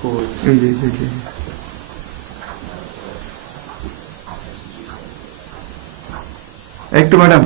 কই এই যে এই যে, এই যে একটু madam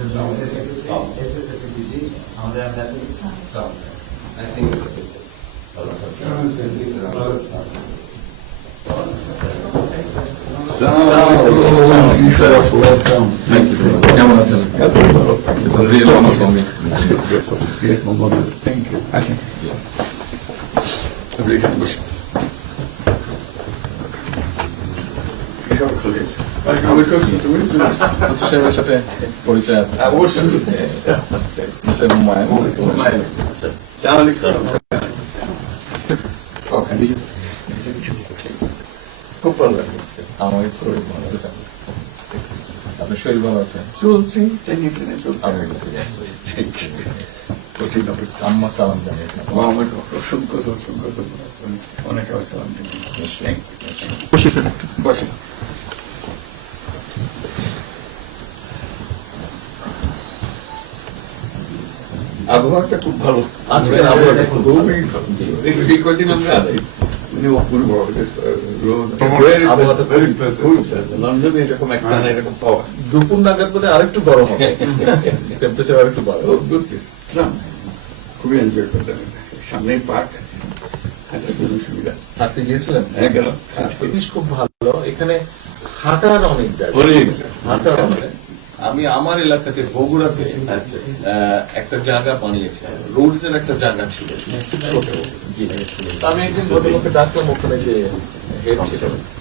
Sağ Secretary, Sağ olun. SS Secretary Hamza Ambassador. Sağ olun. Ben Senior Secretary. Thank you. Yaman atın. It's a real honor for me. Thank you. Thank you. Thank you. Anche una cosa tu tu serve sapere poliziotto. Ah, vuoi sapere? Non serve mai. Siamo lì. Ok. Kupala. Ama hiç öyle bana. Abi şöyle bana. Şulsin. Teşekkür ederim. Ama güzel. কঠিন অবস্থা আম্মা সালাম জানিয়ে আমাকে অসংখ্য বসে বসে। আবহাওয়াটা খুব ভালো। আজকের আবহাওয়াটা খুব খুবই ভালো। এই- এই কদিন আমরা আছি? অপূর্ব রোদ আবহাওয়াটা এরকম একটা না এরকম পাওয়া। দুপুর নাগাদ বোধ আরেকটু গরম হবে। টেম্পারেচার আরেকটু বাড়বে। খুবই এনজয় করতাম। সামনে পার্ক হাঁটার জন্য সুবিধা। হাঁটতে গিয়েছিলেন? হ্যাঁ গেলাম। জিনিস খুব ভালো। এখানে হাঁটার অনেক জায়গা। হাঁটার অনেক আমি আমার এলাকাতে বগুড়াতে আহ, একটা জায়গা বানিয়েছে রোডস এর একটা জায়গা ছিল। আমি একদিন ডাকলাম ওখানে যে হেড ছিল।